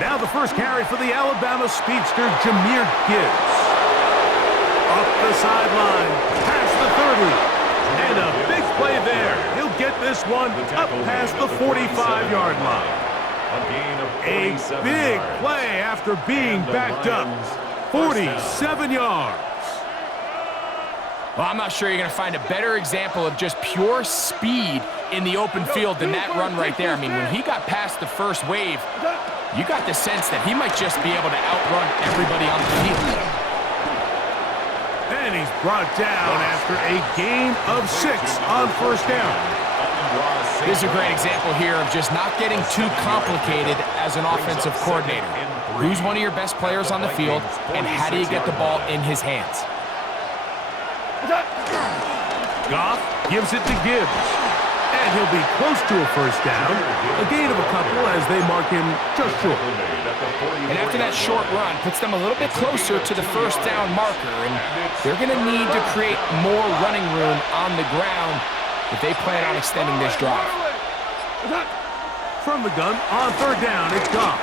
Now the first carry for the Alabama speedster, Jahmyr Gibbs. Up the sideline, past the 30. And a big play there. He'll get this one up past the 45-yard line. A big play after being backed up. 47 yards. Well, I'm not sure you're going to find a better example of just pure speed in the open field than that run right there. I mean, when he got past the first wave, you got the sense that he might just be able to outrun everybody on the field. And he's brought down after a gain of 6 on first down. This is a great example here of just not getting too complicated as an offensive coordinator. Who's one of your best players on the field, and how do you get the ball in his hands? Goff gives it to Gibbs. And he'll be close to a first down. A gain of a couple as they mark him just short. And after that short run, puts them a little bit closer to the first down marker. And they're going to need to create more running room on the ground if they plan on extending this drive. From the gun, on third down, it's Goff.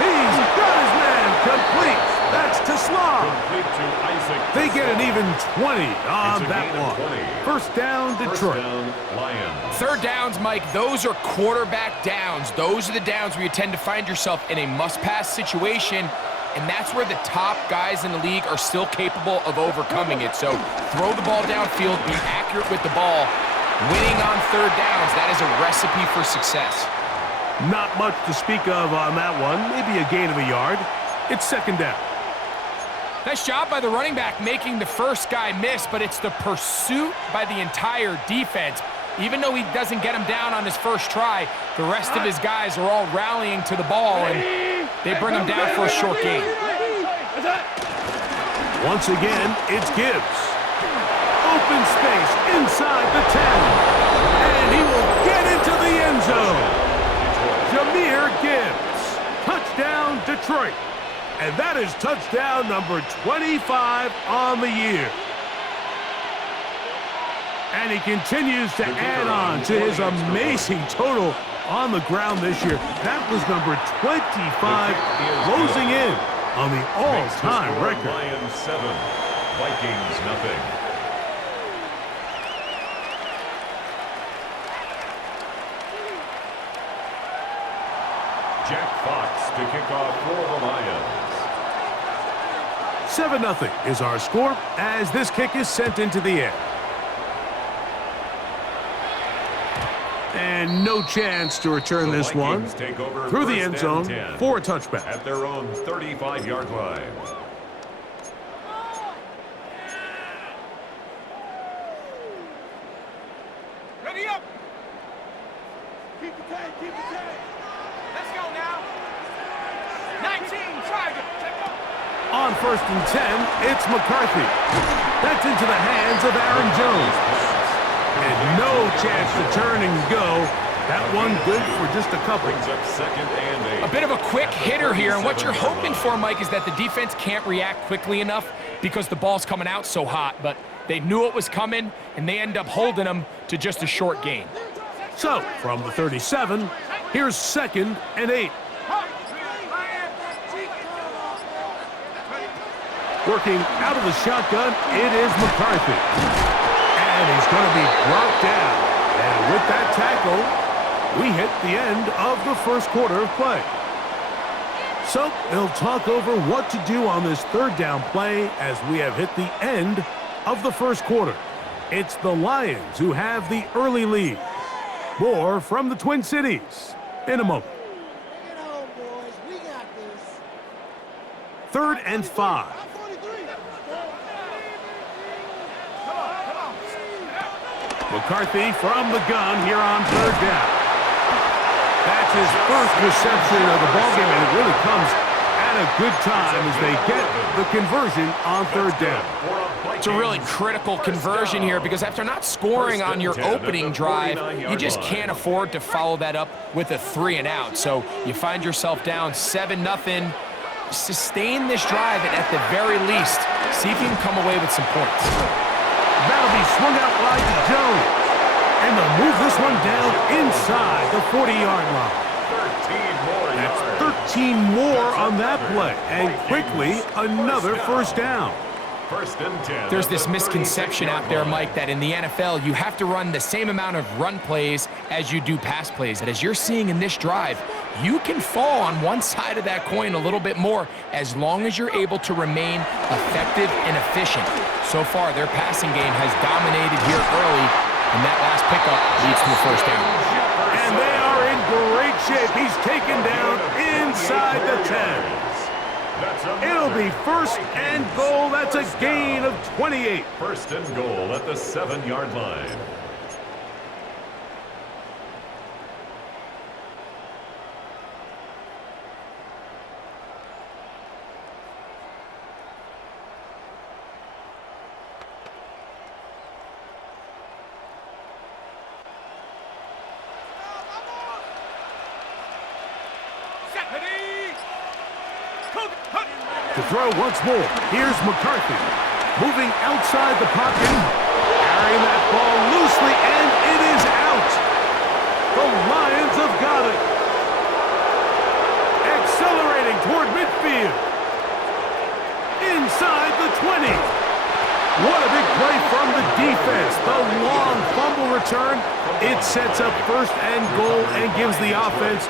He's got his man complete. That's to Slav. They get an even 20 on that one. First down, Detroit. Third downs, Mike, those are quarterback downs. Those are the downs where you tend to find yourself in a must-pass situation, and that's where the top guys in the league are still capable of overcoming it. So throw the ball downfield, be accurate with the ball. Winning on third downs, that is a recipe for success. Not much to speak of on that one. Maybe a gain of a yard. It's second down. Nice job by the running back making the first guy miss, but it's the pursuit by the entire defense. Even though he doesn't get him down on his first try, the rest of his guys are all rallying to the ball, and they bring him down for a short gain. Once again, it's Gibbs. Open space inside the 10. And he will get into the end zone. Jahmyr Gibbs. Touchdown, Detroit. And that is touchdown number 25 on the year. And he continues to add on to his amazing total on the ground this year. That was number 25, closing in on the all-time record. Lions 7, Vikings nothing. Jack Fox to kick off for the Lions. 7-0 is our score as this kick is sent into the air. And no chance to return this one through the end zone for a touchback. At their own 35-yard line. Ready up. Keep the tag, keep the tag. Let's go now. 19, try it. On first and 10, it's McCarthy. That's into the hands of Aaron Jones. And no chance to turn and go. That one good for just a couple. Second and 8. A bit of a quick hitter here, and what you're hoping for, Mike, is that the defense can't react quickly enough because the ball's coming out so hot, but they knew it was coming, and they end up holding them to just a short gain. So, from the 37, here's second and 8. Working out of the shotgun, it is McCarthy. And he's going to be brought down. And with that tackle, we hit the end of the first quarter of play. So they'll talk over what to do on this third down play as we have hit the end of the first quarter. It's the Lions who have the early lead. More from the Twin Cities in a moment. Third and 5. McCarthy from the gun here on third down. That's his first reception of the ballgame, and it really comes at a good time as they get the conversion on third down. It's a really critical conversion here because after not scoring on your opening drive, you just can't afford to follow that up with a 3-and-out. So you find yourself down 7-0. Sustain this drive, and at the very least, see if you can come away with some points. That'll be swung out wide to Jones. And they'll move this one down inside the 40-yard line. more That's yards. 13 more on that play. And quickly, another first down. First and 10. There's this misconception out there, Mike, that in the NFL, you have to run the same amount of run plays as you do pass plays. And as you're seeing in this drive, you can fall on one side of that coin a little bit more as long as you're able to remain effective and efficient. So far, their passing game has dominated here early, and that last pickup leads to a first down. And they are in great shape. He's taken down inside the 10. It'll be first and goal. That's a gain of 28. First and goal at the 7-yard line. To throw once more, here's McCarthy. Moving outside the pocket, carrying that ball loosely, and it is out. The Lions have got it. Accelerating toward midfield. Inside the 20. What a big play from the defense. The long fumble return. It sets up first and goal and gives the offense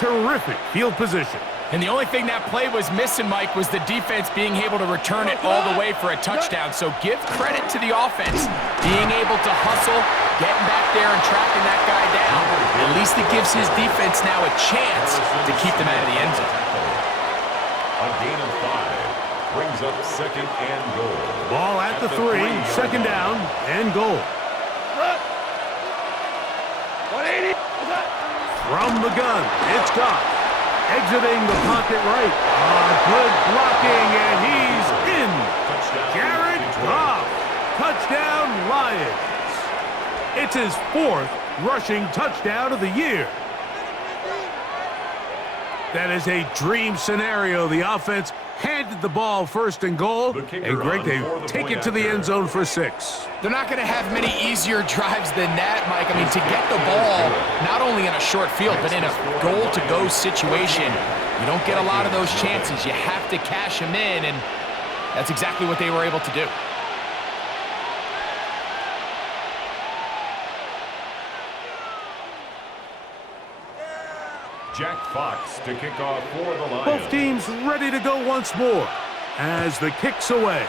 terrific field position. And the only thing that play was missing, Mike, was the defense being able to return it all the way for a touchdown. So give credit to the offense, being able to hustle, getting back there and tracking that guy down. At least it gives his defense now a chance to keep them out of the end zone. A gain of 5 brings up second and goal. Ball at the 3, second down and goal. From the gun, it's Goff. Exiting the pocket right. Good blocking, and he's in. Jared Goff. Touchdown, Lions. It's his 4th rushing touchdown of the year. That is a dream scenario. The offense handed the ball first and goal, and Greg, they take it to the end zone for 6. They're not going to have many easier drives than that, Mike. I mean, to get the ball, not only in a short field, but in a goal-to-go situation, you don't get a lot of those chances. You have to cash them in, and that's exactly what they were able to do. Jack Fox to kick off for the Lions. Both teams ready to go once more as the kick's away.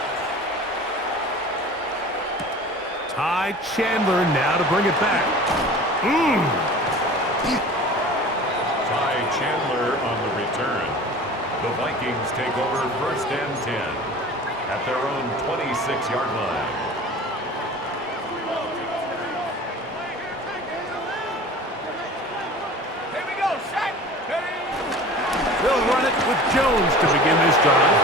Ty Chandler now to bring it back. Ty Chandler on the return. The Vikings take over first and 10 at their own 26-yard line. They'll run it with Jones to begin this drive.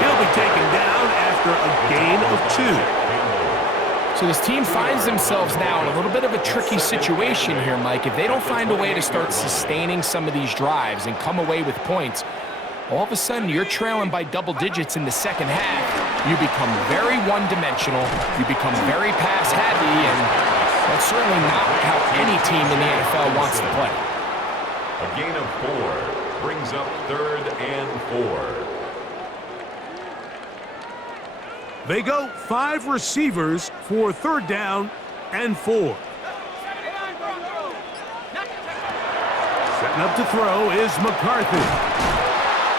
He'll be taken down after a gain of 2. So this team finds themselves now in a little bit of a tricky situation here, Mike. If they don't find a way to start sustaining some of these drives and come away with points, all of a sudden you're trailing by double digits in the second half. You become very one-dimensional. You become very pass-heavy, and that's certainly not how any team in the NFL wants to play. A gain of 4 brings up third and 4. They go 5 receivers for third down and 4. Setting up to throw is McCarthy.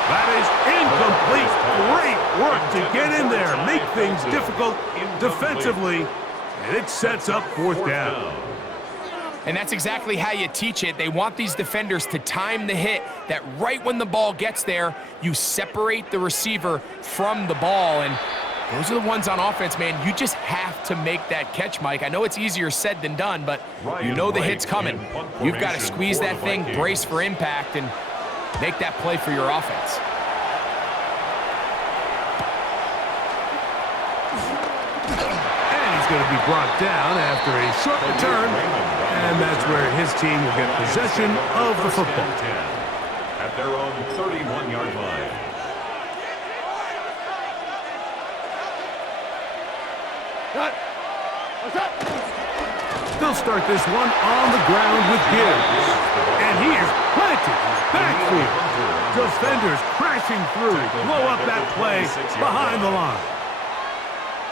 That is incomplete. Great work to get in there, make things difficult defensively, and it sets up fourth down. And that's exactly how you teach it. They want these defenders to time the hit, that right when the ball gets there, you separate the receiver from the ball. And those are the ones on offense, man. You just have to make that catch, Mike. I know it's easier said than done, but you know the hit's coming. You've got to squeeze that thing, brace for impact, and make that play for your offense. And he's going to be brought down after a short return. And that's where his team will get possession of the football. At their own 31-yard line. They'll start this one on the ground with Gibbs. And he is planted backfield. Defenders crashing through, blow up that play behind the line.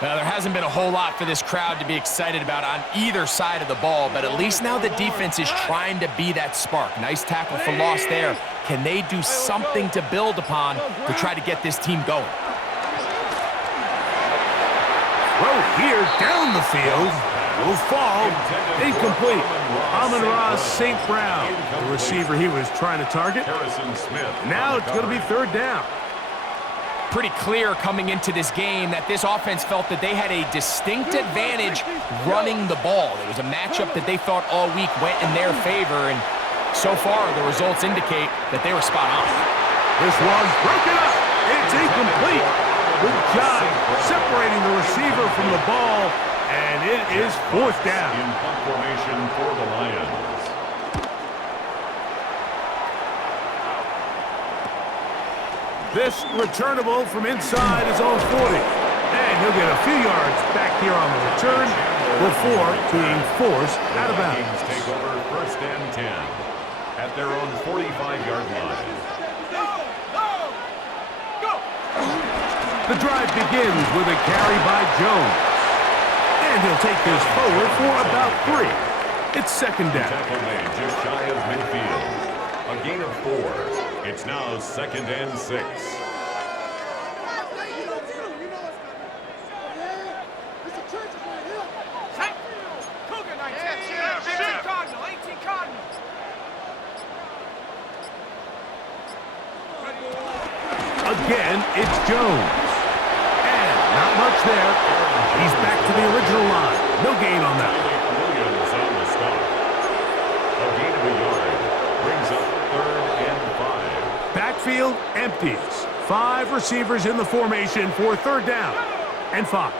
Now, there hasn't been a whole lot for this crowd to be excited about on either side of the ball, but at least now the defense is trying to be that spark. Nice tackle for loss there. Can they do something to build upon to try to get this team going? Throw here down the field. Will fall. Incomplete. Amon-Ra St. Brown, the receiver he was trying to target. Now it's going to be third down. Pretty clear coming into this game that this offense felt that they had a distinct advantage running the ball. It was a matchup that they thought all week went in their favor, and so far the results indicate that they were spot on. This one's broken up. It's incomplete. Good job separating the receiver from the ball, and it is fourth down. In punt formation for the Lions. This returnable from inside his own 40. And he'll get a few yards back here on the return before being forced out of bounds. Vikings take over first and 10 at their own 45-yard line. The drive begins with a carry by Jones. And he'll take this forward for about 3. It's second down. Tackle made just shy of midfield. A gain of 4. It's now second and 6. Again, it's Jones. And not much there. He's back to the original line. No gain on that. Williams on the stop. A gain of a yard brings up third and 5. Backfield empties. 5 receivers in the formation for third down and 5.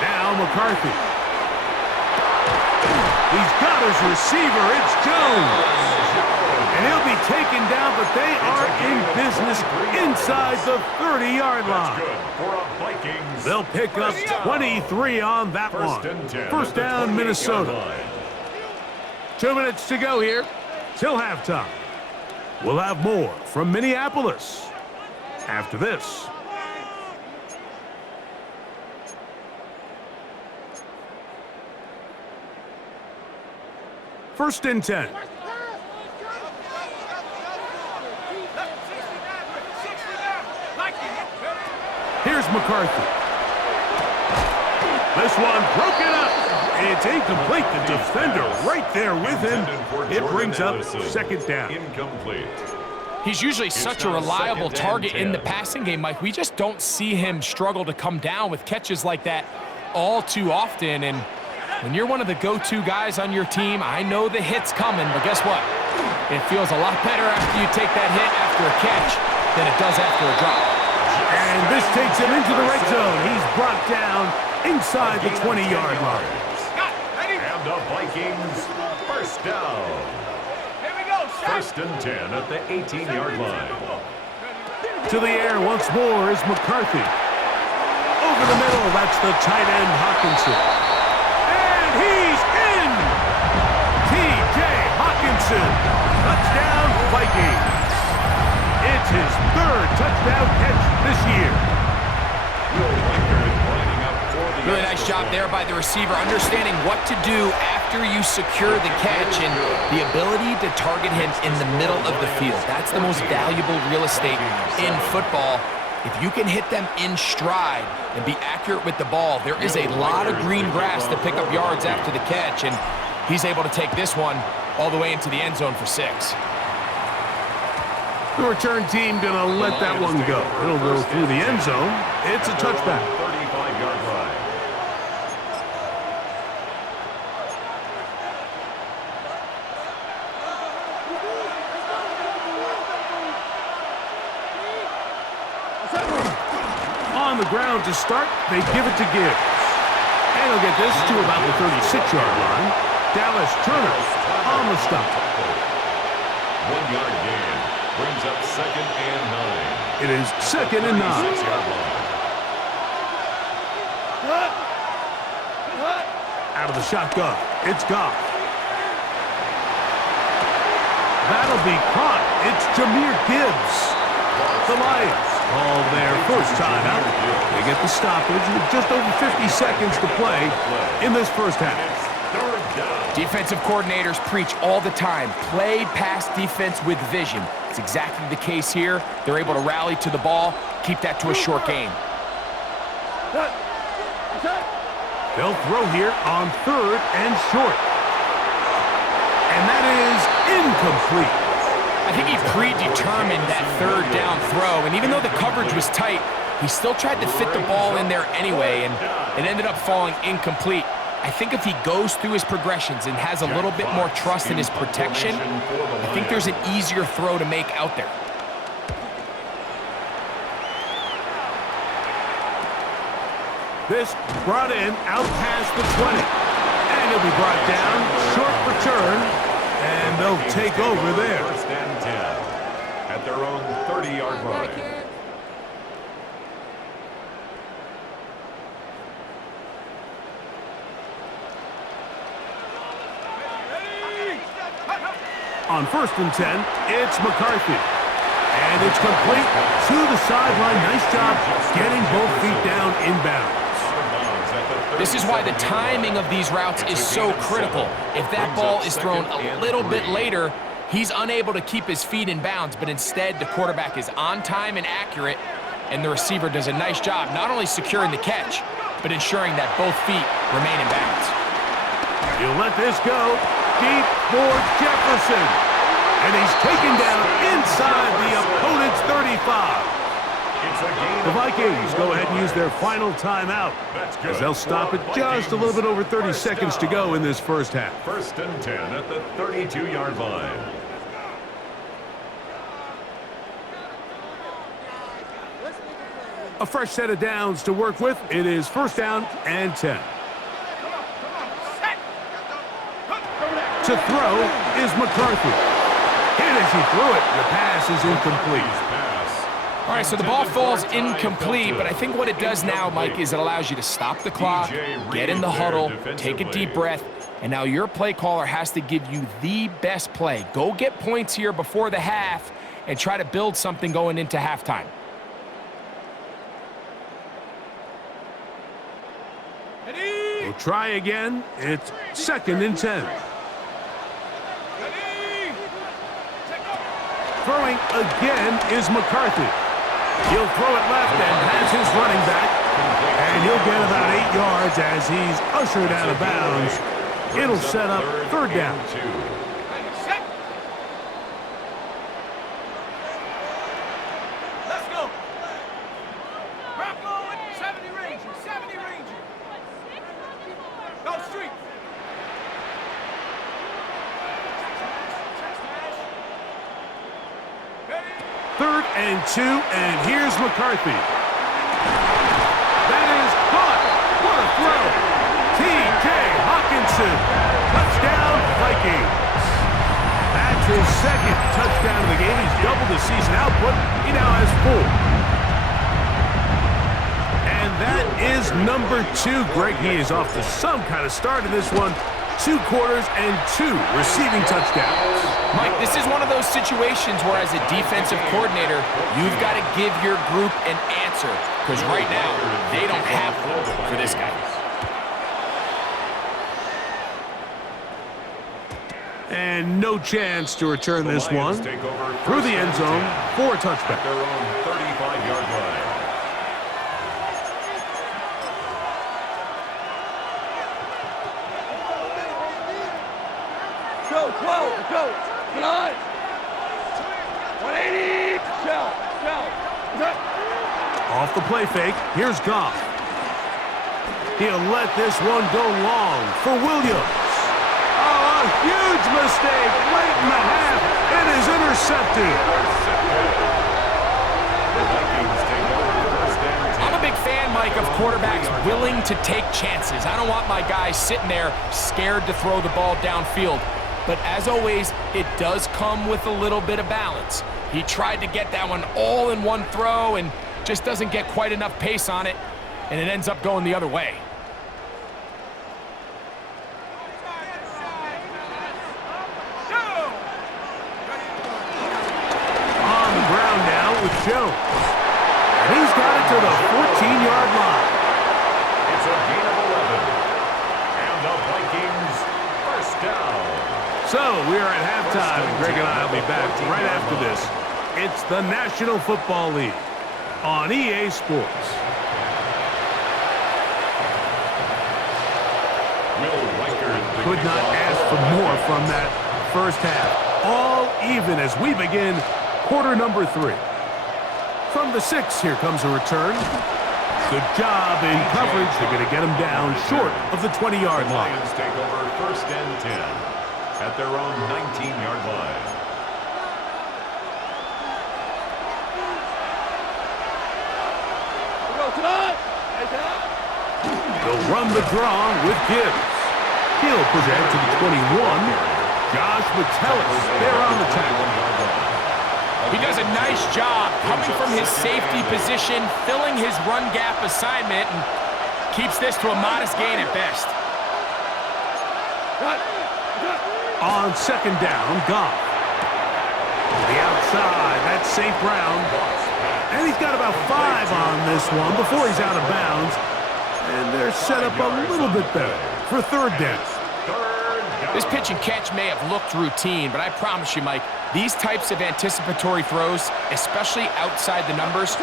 Now McCarthy. He's got his receiver. It's Jones. And he'll be taken down, but they are in business inside the 30-yard line. They'll pick up 23 on that one. First down, Minnesota. 2 minutes to go here till halftime. We'll have more from Minneapolis after this. First and 10. Here's McCarthy. This one broken up. It's incomplete. The defender right there with him. It brings up second down. Incomplete. He's usually such a reliable target in the passing game, Mike. We just don't see him struggle to come down with catches like that all too often. And when you're one of the go-to guys on your team, I know the hit's coming, but guess what? It feels a lot better after you take that hit after a catch than it does after a drop. And this takes him into the red zone. He's brought down inside the 20-yard line. And the Vikings first down. First and 10 at the 18-yard line. To the air once more is McCarthy. Over the middle, that's the tight end Hawkinson. And he's in! T.J. Hawkinson. Touchdown, Vikings. It's his 3rd touchdown catch this year. Really nice job there by the receiver, understanding what to do after you secure the catch and the ability to target him in the middle of the field. That's the most valuable real estate in football. If you can hit them in stride and be accurate with the ball, there is a lot of green grass to pick up yards after the catch, and he's able to take this one all the way into the end zone for 6. The return team gonna let that one go. It'll go through the end zone. It's a touchback. 35-yard line. On the ground to start, they give it to Gibbs. And he'll get this to about the 36-yard line. Dallas Turner on the stop. 1 yard gain brings brings up 2nd and 9. It is 2nd and 9. 36-yard line. Out of the shotgun, it's Goff. That'll be caught. It's Jahmyr Gibbs. The Lions call their first timeout. They get the stoppage with just over 50 seconds to play in this first half. Defensive coordinators preach all the time, play pass defense with vision. It's exactly the case here. They're able to rally to the ball, keep that to a short game. They'll throw here on 3rd and short. And that is incomplete. I think he predetermined that 3rd down throw, and even though the coverage was tight, he still tried to fit the ball in there anyway, and it ended up falling incomplete. I think if he goes through his progressions and has a little bit more trust in his protection, I think there's an easier throw to make out there. This brought in out past the 20. And he'll be brought down, short return, and they'll take over there. 1st and 10 at their own 30-yard line. On 1st and 10, it's McCarthy. And it's complete to the sideline. Nice job getting both feet down inbounds. This is why the timing of these routes is so critical. If that ball is thrown a little bit later, he's unable to keep his feet in bounds, but instead the quarterback is on time and accurate, and the receiver does a nice job not only securing the catch, but ensuring that both feet remain in bounds. He'll let this go deep for Jefferson. And he's taken down inside the opponent's 35. The Vikings go ahead and use their final timeout as they'll stop it just a little bit over 30 seconds to go in this first half. 1st and 10 at the 32-yard line. A fresh set of downs to work with. It is 1st down and 10. To throw is McCarthy. Hit as he threw it. The pass is incomplete. All right, so the ball falls incomplete, but I think what it does now, Mike, is it allows you to stop the clock, get in the huddle, take a deep breath, and now your play caller has to give you the best play. Go get points here before the half and try to build something going into halftime. We'll try again. It's 2nd and 10. Throwing again is McCarthy. He'll throw it left and has his running back. And he'll get about 8 yards as he's ushered out of bounds. It'll set up 3rd down. Let's go. Rocco, 70 Ranger, 70 Ranger. Go street. 3rd and 2, and here's McCarthy. That is caught. What a throw. T.J. Hawkinson. Touchdown, Vikings. That's his 2nd touchdown of the game. He's doubled the season output. He now has 4. And that is number 2. Greg, he is off to some kind of start in this one. 2 quarters and 2 receiving touchdowns. Mike, this is one of those situations where as a defensive coordinator, you've got to give your group an answer, because right now, they don't have one for this guy. And no chance to return this one through the end zone for a touchback. Their own 35-yard line. Go, 12, go. Come on. 180. Shell. Off the play fake, here's Goff. He'll let this one go long for Williams. Oh, a huge mistake late in the half. It is intercepted. I'm a big fan, Mike, of quarterbacks willing to take chances. I don't want my guys sitting there scared to throw the ball downfield. But as always, it does come with a little bit of balance. He tried to get that one all in one throw and just doesn't get quite enough pace on it, and it ends up going the other way. On the ground now with Jones. And he's got it to the 14-yard line. It's a gain of 11. And the Vikings first down. So we are at halftime, and Greg and I will be back right after this. It's the National Football League on EA Sports. Could not ask for more from that first half. All even as we begin quarter number 3. From the 6, here comes a return. Good job in coverage. They're going to get him down short of the 20-yard line. Lions take over first and 10 at their own 19-yard line. They'll run the draw with Gibbs. He'll present to the 21. Josh Metellus there on the tackle. He does a nice job coming from his safety position, filling his run gap assignment, and keeps this to a modest gain at best. On second down, Goff. To the outside, that's St. Brown. And he's got about 5 on this one before he's out of bounds. And they're set up a little bit better for third down. This pitch and catch may have looked routine, but I promise you, Mike, these types of anticipatory throws, especially outside the numbers,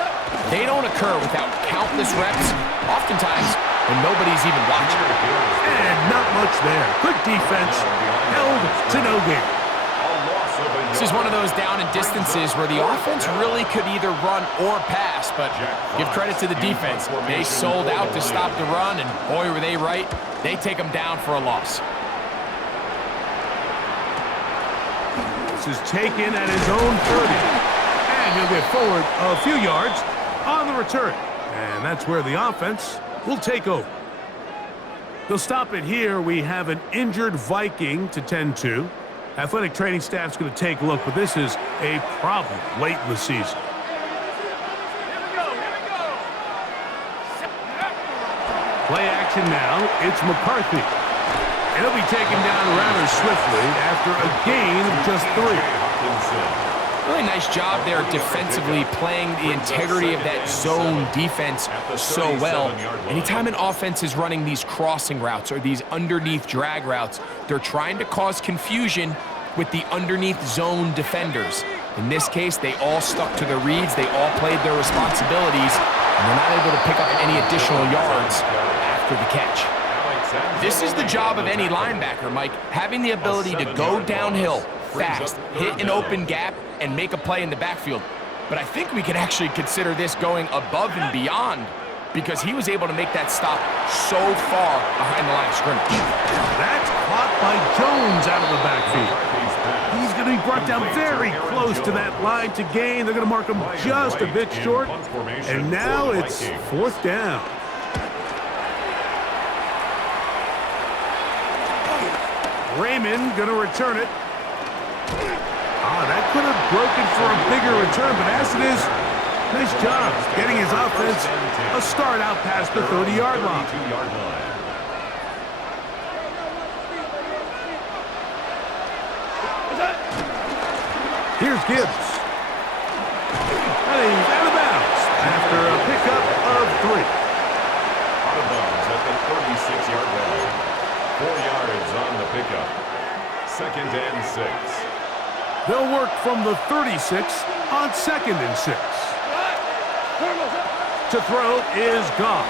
they don't occur without countless reps, oftentimes when nobody's even watching. And not much there. Quick defense, held to no gain. This is one of those down and distances where the offense really could either run or pass, but give credit to the defense. They sold out to stop the run, and boy, were they right. They take them down for a loss. This is taken at his own 30. And he'll get forward a few yards on the return. And that's where the offense will take over. They'll stop it here. We have an injured Viking to tend to. Athletic training staff's going to take a look, but this is a problem late in the season. Play action now. It's McCarthy. And he'll be taken down rather swiftly after a gain of just 3. Really nice job there defensively, playing the integrity of that zone defense so well. Anytime an offense is running these crossing routes or these underneath drag routes, they're trying to cause confusion with the underneath zone defenders. In this case, they all stuck to their reads, they all played their responsibilities, and they're not able to pick up any additional yards after the catch. This is the job of any linebacker, Mike, having the ability to go downhill fast, hit an open gap, and make a play in the backfield. But I think we can actually consider this going above and beyond, because he was able to make that stop so far behind the line of scrimmage. That's caught by Jones out of the backfield. He's going to be brought down very close to that line to gain. They're going to mark him just a bit short. And now it's fourth down. Raymond going to return it. That could have broken for a bigger return, but as it is, nice job getting his offense a start out past the 30-yard line. Here's Gibbs. And he's out of bounds after a pickup of 3. Out of bounds at the 36-yard line. 4 yards on the pickup. Second and 6. They'll work from the 36 on second and 6. To throw is Goff.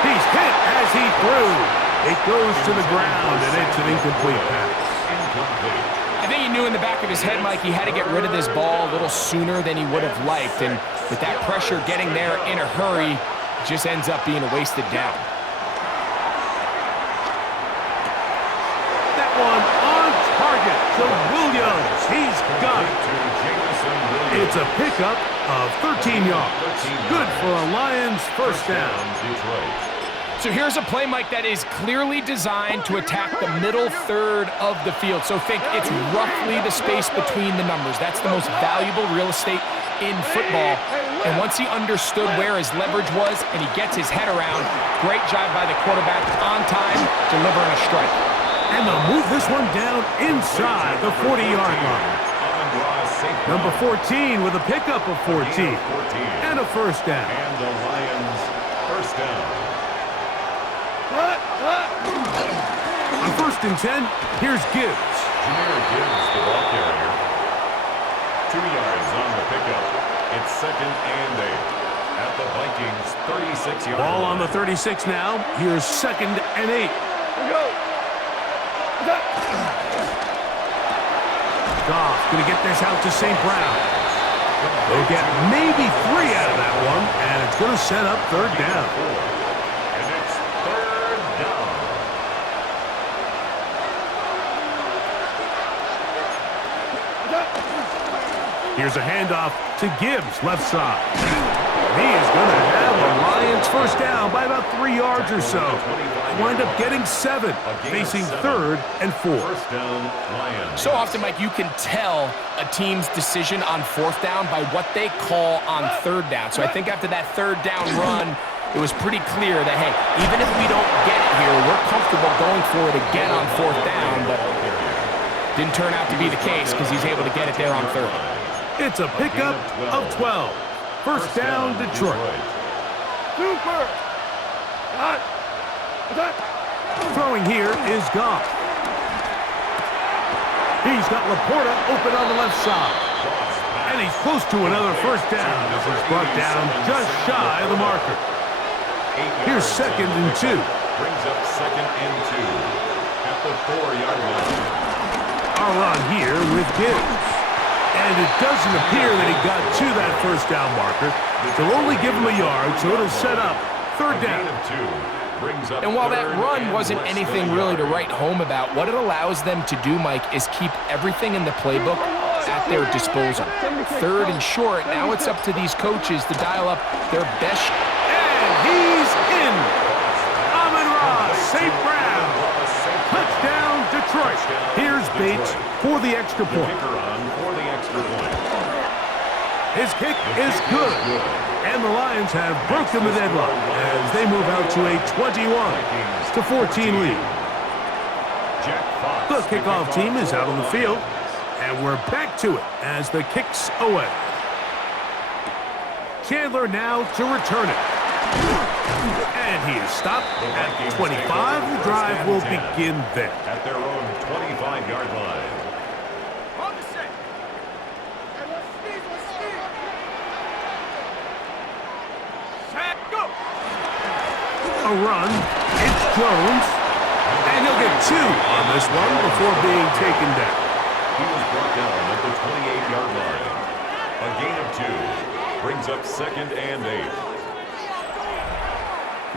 He's hit as he threw. It goes to the ground, and it's an incomplete pass. I think he knew in the back of his head, Mike, he had to get rid of this ball a little sooner than he would have liked. And with that pressure getting there in a hurry, it just ends up being a wasted down. That one on target to Williams. He's got it. It's a pickup of 13 yards. Good for a Lions first down. So here's a play, Mike, that is clearly designed to attack the middle third of the field. So think it's roughly the space between the numbers. That's the most valuable real estate in football. And once he understood where his leverage was and he gets his head around, great job by the quarterback on time, delivering a strike. And they'll move this one down inside the 40-yard line. Number 14 with a pickup of 14 and a first down. And the Lions first down. On 1st and 10, here's Gibbs. Jahmyr Gibbs, the ball carrier. 2 yards on the pickup. It's 2nd and 8 at the Vikings' 36-yard line. Ball on the 36 now. Here's 2nd and 8. Goff going to get this out to St. Brown. They'll get maybe 3 out of that one, and it's going to set up 3rd down. And it's 3rd down. Here's a handoff to Gibbs, left side. He is going to have a Lions first down by about 3 yards or so. Wind up getting 7, facing 3rd and 4. First down, Lions. So often, Mike, you can tell a team's decision on 4th down by what they call on 3rd down. So I think after that 3rd down run, it was pretty clear that, hey, even if we don't get it here, we're comfortable going for it again on 4th down, but didn't turn out to be the case because he's able to get it there on 3rd. It's a pickup of 12. First down, Detroit. Super. Throwing here is Goff. He's got Laporta open on the left side. And he's close to another first down as he's brought down just shy of the marker. Here's 2nd and 2. Brings up 2nd and 2 at the 4-yard line. A run here with Gibbs. And it doesn't appear that he got to that first down marker. They'll only give him a yard, so it'll set up 3rd down. And while that run wasn't anything really to write home about, what it allows them to do, Mike, is keep everything in the playbook at their disposal. 3rd and short, now it's up to these coaches to dial up their best. And he's in. Amon-Ra St. Brown. Touchdown, Detroit. Here's Bates for the extra point. His kick is good. And the Lions have broken the deadlock as they move out to a 21-14 lead. The kickoff team is out on the field, and we're back to it as the kick's away. Chandler now to return it. And he is stopped at 25. The drive will begin there. At their own 25-yard line. On the set. Set, go. A run. It's Jones. And he'll get 2 on this one before being taken down. He was brought down at the 28-yard line. A gain of 2 brings up 2nd and 8.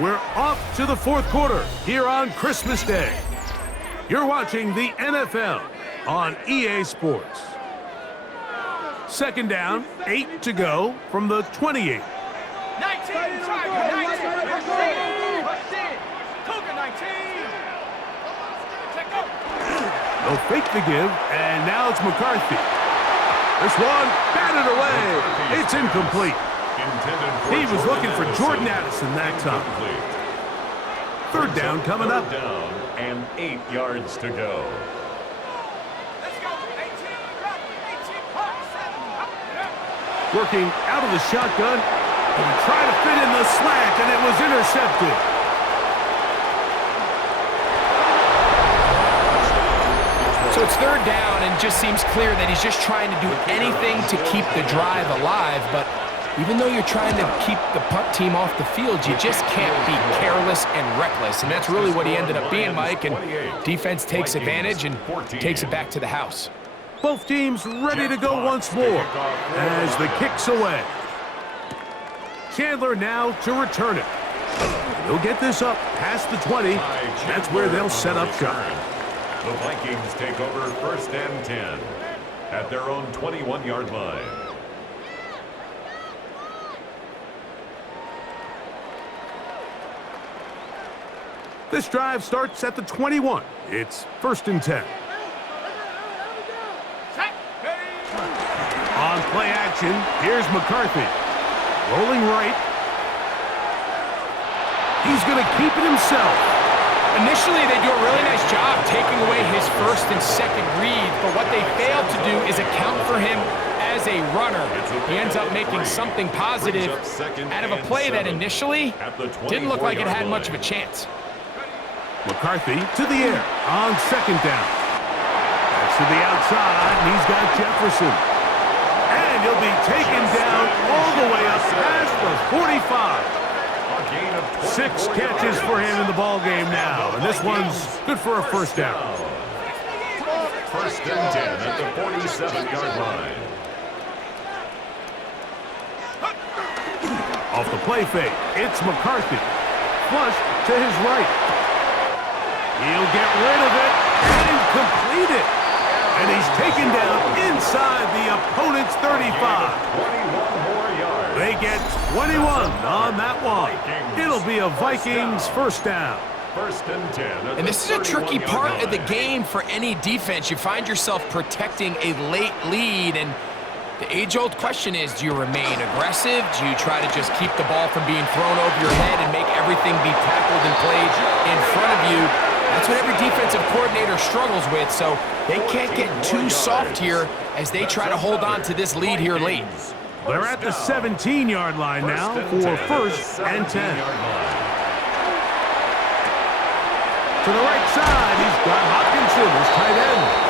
We're off to the 4th quarter here on Christmas Day. You're watching the NFL on EA Sports. 2nd down, 8 to go from the 28. 19, Tiger, 19, Cougar 19. Take go. They'll fake the give, and now it's McCarthy. This one batted away. It's incomplete. He was looking for Jordan Addison that time. 3rd down coming up. 3rd down and 8 yards to go. Let's go. 18, 18, Working out of the shotgun. And he tried to fit in the slant, and it was intercepted. So it's 3rd down, and just seems clear that he's just trying to do anything to keep the drive alive. But even though you're trying to keep the punt team off the field, you just can't be careless and reckless. And that's really what he ended up being, Mike. And defense takes advantage and takes it back to the house. Both teams ready to go once more as the kick's away. Chandler now to return it. He'll get this up past the 20. That's where they'll set up shop. The Vikings take over 1st and 10 at their own 21-yard line. This drive starts at the 21. It's 1st and 10. On play action, here's McCarthy. Rolling right. He's going to keep it himself. Initially, they do a really nice job taking away his first and second read, but what they failed to do is account for him as a runner. He ends up making something positive out of a play that initially didn't look like it had much of a chance. McCarthy to the air on 2nd down. That's to the outside, and he's got Jefferson. And he'll be taken down all the way up past the 45. 6 catches for him in the ball game now, and this one's good for a 1st down. 1st and 10 at the 47-yard line. Off the play fake, it's McCarthy. Flush to his right. He'll get rid of it and complete it. And he's taken down inside the opponent's 35. 21 more yards. They get 21 on that one. It'll be a Vikings 1st down. 1st and 10. And this is a tricky part of the game for any defense. You find yourself protecting a late lead, and the age-old question is, do you remain aggressive? Do you try to just keep the ball from being thrown over your head and make everything be tackled and played in front of you? That's what every defensive coordinator struggles with, so they can't get too soft here as they try to hold on to this lead here late. They're at the 17-yard line now for 1st and 10. To the right side, he's got Hopkinson as tight end.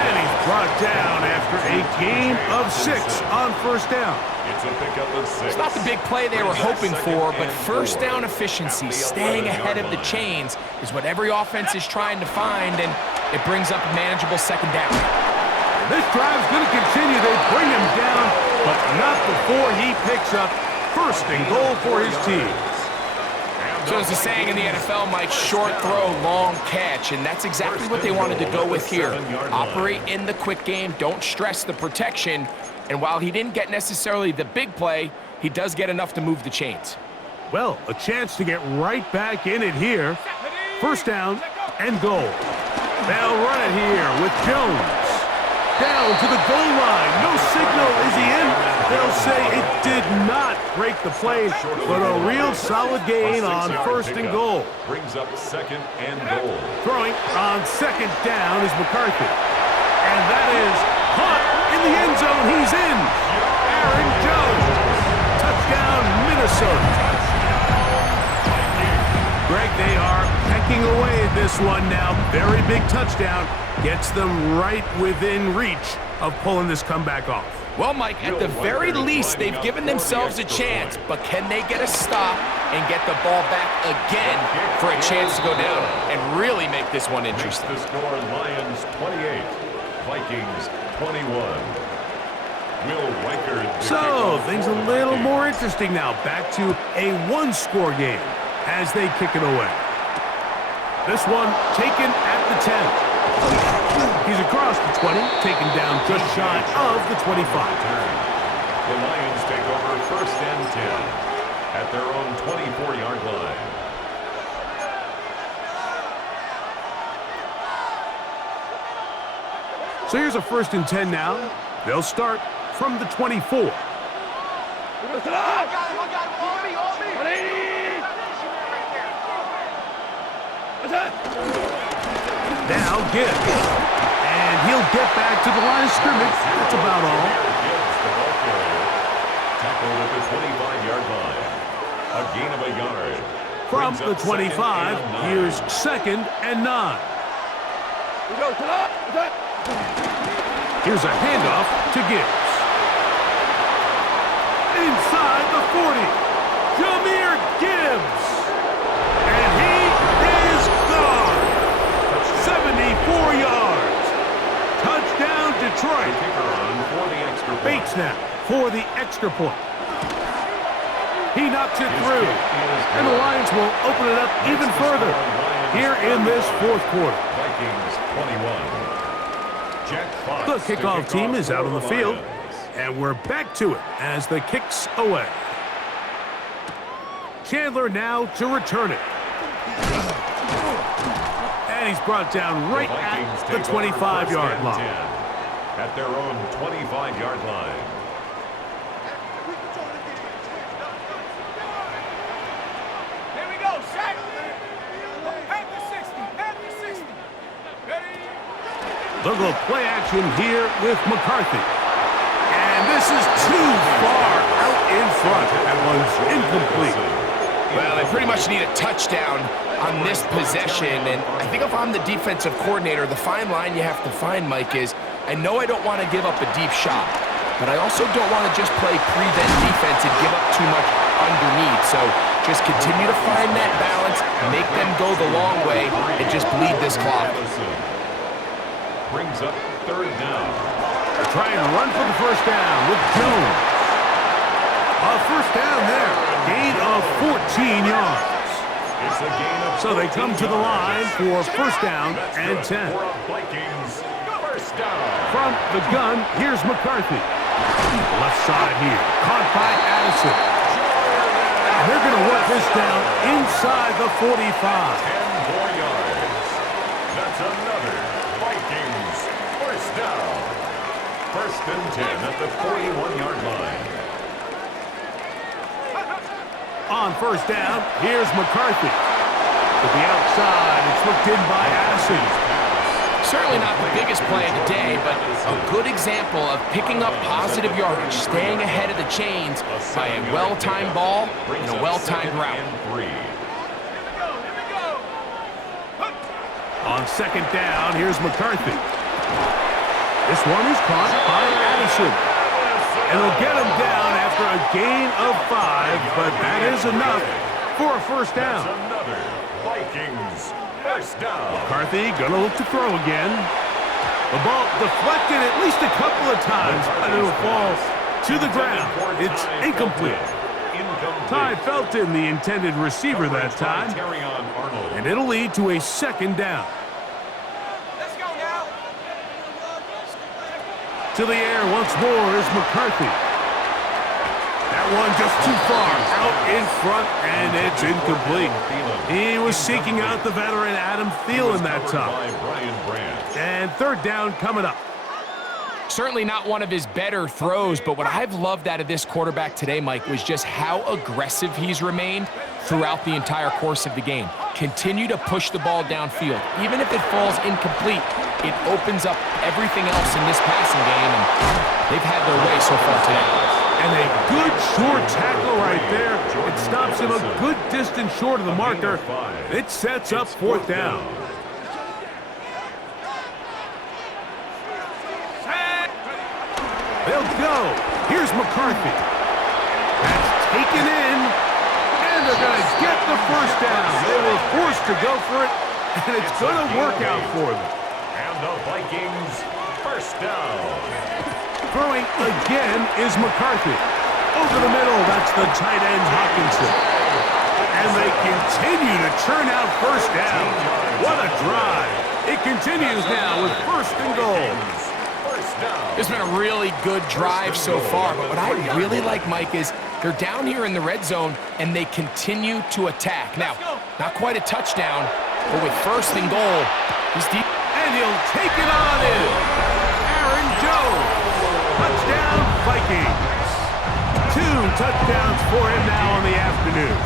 And he's brought down after a gain of 6 on 1st down. It's a pickup of 6. It's not the big play they were hoping for, but 1st down efficiency, staying ahead of the chains, is what every offense is trying to find, and it brings up a manageable 2nd down. This drive's going to continue. They bring him down, but not before he picks up 1st and goal for his team. So as the saying in the NFL, Mike, short throw, long catch, and that's exactly what they wanted to go with here. Operate in the quick game, don't stress the protection, and while he didn't get necessarily the big play, he does get enough to move the chains. Well, a chance to get right back in it here. 1st down and goal. They'll run it here with Jones. Down to the goal line. No signal. Is he in? They'll say it did not break the play, but a real solid gain on 1st and goal. Brings up 2nd and goal. Throwing on 2nd down is McCarthy. And that is caught in the end zone. He's in. Aaron Jones. Touchdown, Minnesota. Greg, they are pecking away at this one now. Very big touchdown. Gets them right within reach of pulling this comeback off. Well, Mike, at the very least, they've given themselves a chance, but can they get a stop and get the ball back again for a chance to go down and really make this one interesting? The score, Lions 28, Vikings 21. Will Reichard. So, things a little more interesting now. Back to a one-score game as they kick it away. This one taken at the 10. He's across the 20, taken down just shy of the 25. The Lions take over 1st and 10 at their own 24-yard line. So here's a 1st and 10 now. They'll start from the 24. Now Gibbs. And he'll get back to the line of scrimmage. That's about all. Gibbs, the ball carrier, tackled at the 25-yard line. A gain of a yard. From the 25, here's 2nd and 9. Here's a handoff to Gibbs. Inside the 40, Jahmyr Gibbs. And he is gone. 74 yards. Touchdown, Detroit. Bates now for the extra point. He knocks it through. And the Lions will open it up even further here in this 4th quarter. Vikings 21. The kickoff team is out on the field, and we're back to it as the kick's away. Chandler now to return it. And he's brought down right at the 25-yard line. At their own 25-yard line. Here we go, Shaq. Pack to 60, pack to 60. Ready? They'll go play action here with McCarthy. And this is too far out in front. That one's incomplete. Well, they pretty much need a touchdown on this possession, and I think if I'm the defensive coordinator, the fine line you have to find, Mike, is I know I don't want to give up a deep shot, but I also don't want to just play prevent defense and give up too much underneath. So just continue to find that balance, make them go the long way, and just bleed this clock. Brings up third down. They're trying to run for the first down with Jones. A first down there. Gain of 14 yards. It's a gain of So they come to the line for first down and 10. Vikings, first down. From the gun, here's McCarthy. Left side here. Caught by Addison. And they're going to work this down inside the 45. 10 more yards. That's another Vikings first down. First and 10 at the 41-yard line. On first down, here's McCarthy. To the outside, it's looked in by Addison. Certainly not the biggest play of the day, but a good example of picking up positive yardage, staying ahead of the chains by a well-timed ball and a well-timed route. Here we go. On second down, here's McCarthy. This one is caught by Addison. And he'll get him down after a gain of 5, but that is enough for a first down. That's another Vikings first down. McCarthy gonna look to throw again. The ball deflected at least a couple of times, but it'll fall to the ground. It's incomplete. Ty Felton, the intended receiver that time, and it'll lead to a second down. Let's go now. To the air once more is McCarthy. That one just too far out in front, and it's incomplete. He was seeking out the veteran Adam Thielen that time. And third down coming up. Certainly not one of his better throws, but what I've loved out of this quarterback today, Mike, was just how aggressive he's remained throughout the entire course of the game. Continue to push the ball downfield. Even if it falls incomplete, it opens up everything else in this passing game, and they've had their way so far today. And a good short tackle right there. It stops him a good distance short of the marker. It sets up fourth down. They'll go. Here's McCarthy. That's taken in. And they're going to get the first down. They were forced to go for it, and it's going to work out for them. And the Vikings first down. Throwing again is McCarthy. Over the middle, that's the tight end Hawkinson. And they continue to churn out first down. What a drive. It continues now with first and goal. It's been a really good drive so far, but what I really like, Mike, is they're down here in the red zone, and they continue to attack. Now, not quite a touchdown, but with first and goal, he's deep. And he'll take it on in. Aaron Jones. Touchdown, Vikings. 2 touchdowns for him now on the afternoon.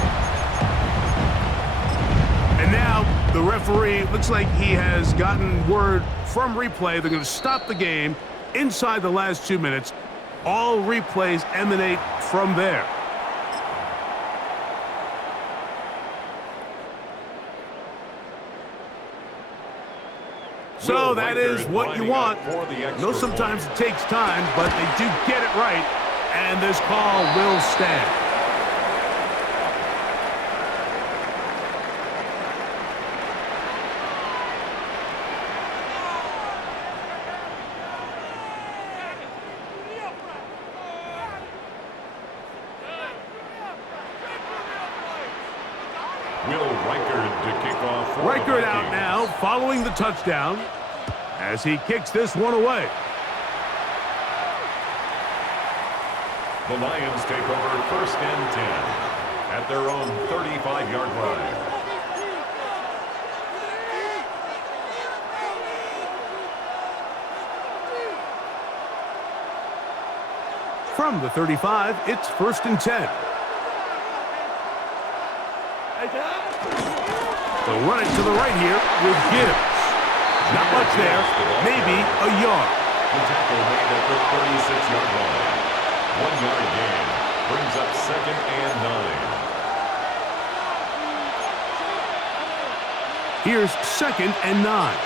And now the referee looks like he has gotten word from replay. They're going to stop the game inside the last 2 minutes. All replays emanate from there. So that is what you want. I know sometimes it takes time, but they do get it right, and this call will stand. Reichert out now, following the touchdown, as he kicks this one away. The Lions take over first and 10 at their own 35-yard line. From the 35, it's 1st and 10. They'll run it to the right here with Gibbs. Not much there, maybe a yard. The tackle made at the 36-yard line. 1-yard gain brings up 2nd and 9. Here's 2nd and 9.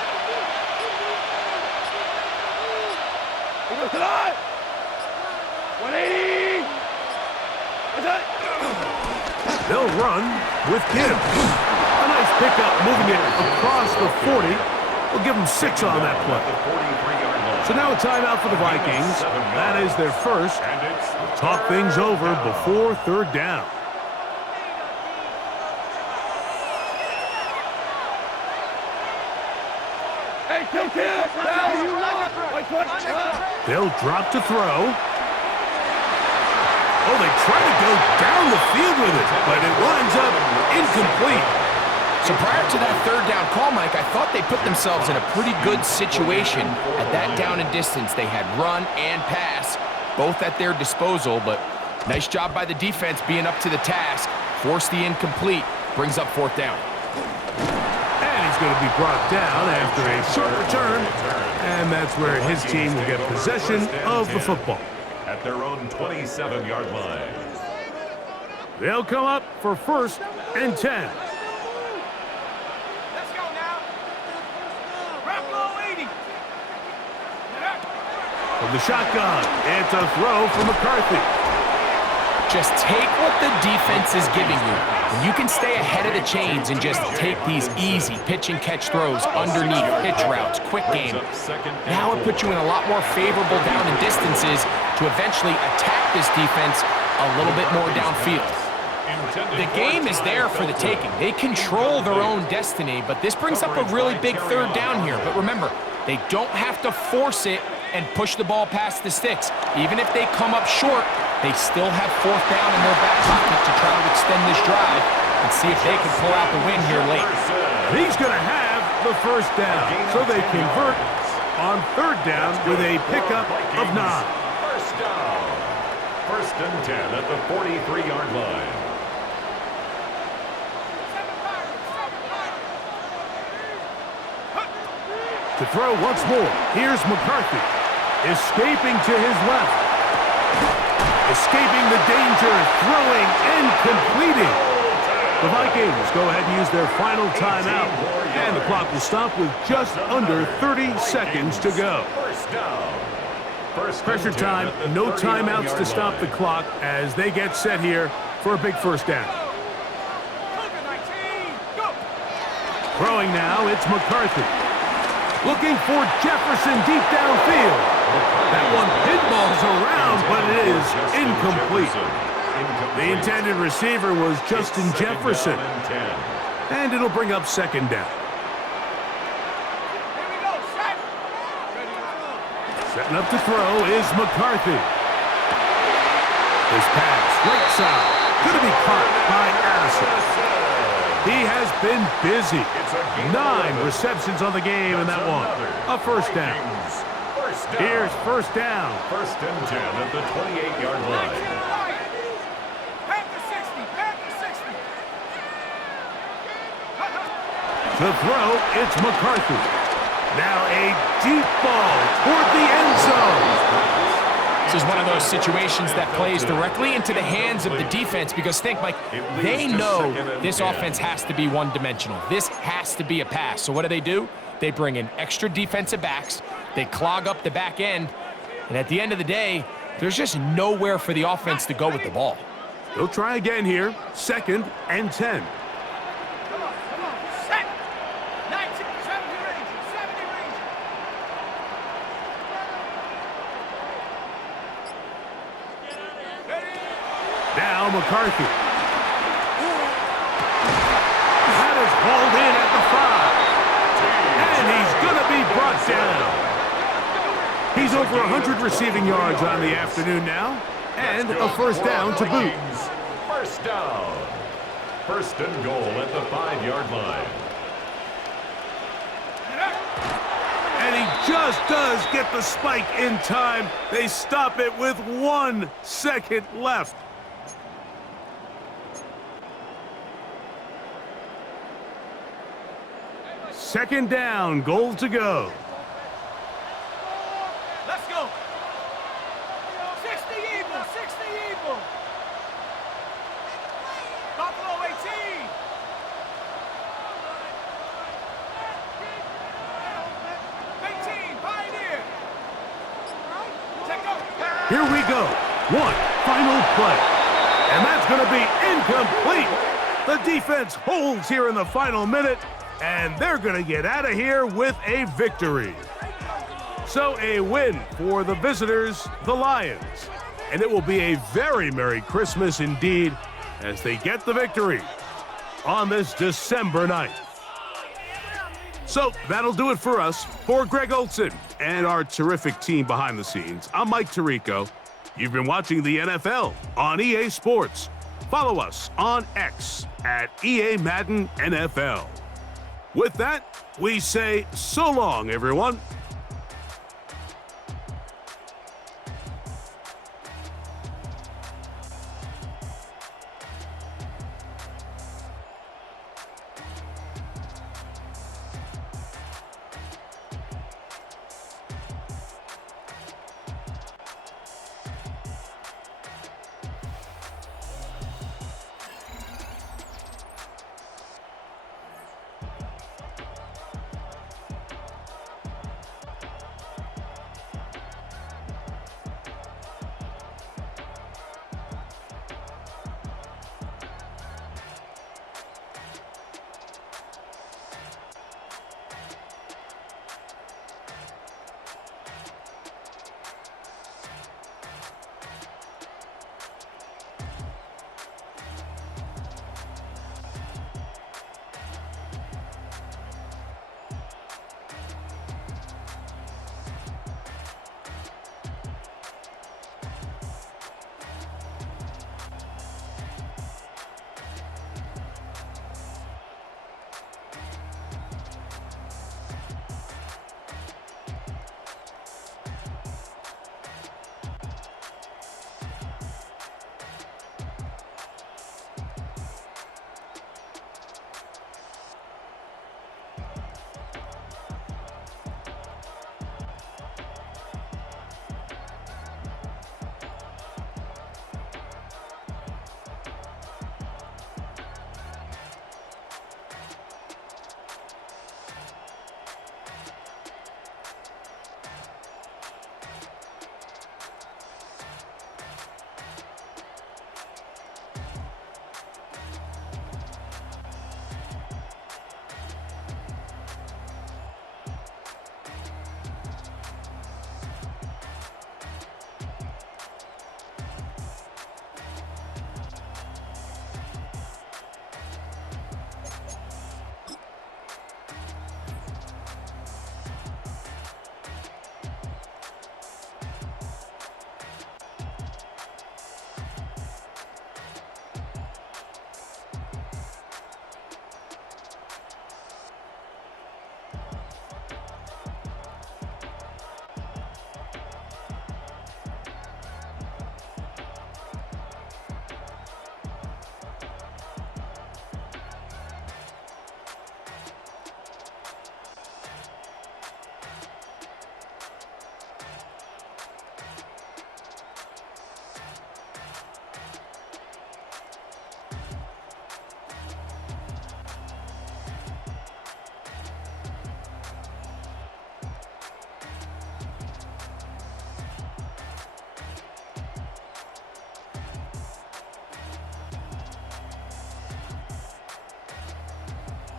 They'll run with Gibbs. A nice pickup moving it across the 40. We'll give them 6 on that play. So now a timeout for the Vikings. That is their first. Talk things over before 3rd down. They'll drop to throw. Oh, they try to go down the field with it, but it winds up incomplete. So prior to that 3rd down call, Mike, I thought they put themselves in a pretty good situation at that down and distance. They had run and pass, both at their disposal, but nice job by the defense being up to the task. Force the incomplete, brings up 4th down. And he's going to be brought down after a short return, and that's where his team will get possession of the football. At their own 27-yard line. They'll come up for 1st and 10. Let's go now. Drop low 80. From the shotgun, it's a throw for McCarthy. Just take what the defense is giving you. When you can stay ahead of the chains and just take these easy pitch and catch throws underneath pitch routes, quick game. Now it puts you in a lot more favorable down and distances to eventually attack this defense a little bit more downfield. The game is there for the taking. They control their own destiny, but this brings up a really big 3rd down here. But remember, they don't have to force it and push the ball past the sticks. Even if they come up short, they still have 4th down in their back pocket to try to extend this drive and see if they can pull out the win here late. He's going to have the 1st down, so they convert on 3rd down with a pickup of 9. 1st down. 1st and 10 at the 43-yard line. To throw once more, here's McCarthy. Escaping to his left. Escaping the danger, throwing and completing. The Vikings go ahead and use their final timeout. And the clock will stop with just under 30 seconds to go. Pressure time, no timeouts to stop the clock as they get set here for a big 1st down. Throwing now, it's McCarthy. Looking for Jefferson deep downfield. That one pinballs around, but it is incomplete. The intended receiver was Justin Jefferson. And it'll bring up 2nd down. Setting up to throw is McCarthy. His pass, right side, going to be caught by Addison. He has been busy. 9 receptions on the game in that one. A 1st down. Here's 1st down. 1st and 10 at the 28-yard line. To throw, it's McCarthy. Now a deep ball toward the end zone. This is one of those situations that plays directly into the hands of the defense because think, Mike, they know this offense has to be one-dimensional. This has to be a pass. So what do? They bring in extra defensive backs. They clog up the back end. And at the end of the day, there's just nowhere for the offense to go with the ball. They'll try again here. 2nd and 10. Now McCarthy. That is hauled in at the 5. And he's going to be brought down. He's over 100 receiving yards on the afternoon now. And a 1st down to boot. 1st down. 1st and goal at the 5-yard line. And he just does get the spike in time. They stop it with 1 second left. Second down, goal to go. Let's go. 60 Eagle, 60 Eagle. Buffalo 18. Pioneer. Check out. Here we go. One final play. And that's going to be incomplete. The defense holds here in the final minute, and they're going to get out of here with a victory. So a win for the visitors, the Lions. And it will be a very Merry Christmas indeed as they get the victory on this December night. So that'll do it for us. For Greg Olson and our terrific team behind the scenes, I'm Mike Tirico. You've been watching the NFL on EA Sports. Follow us on X at EA Madden NFL. With that, we say so long, everyone.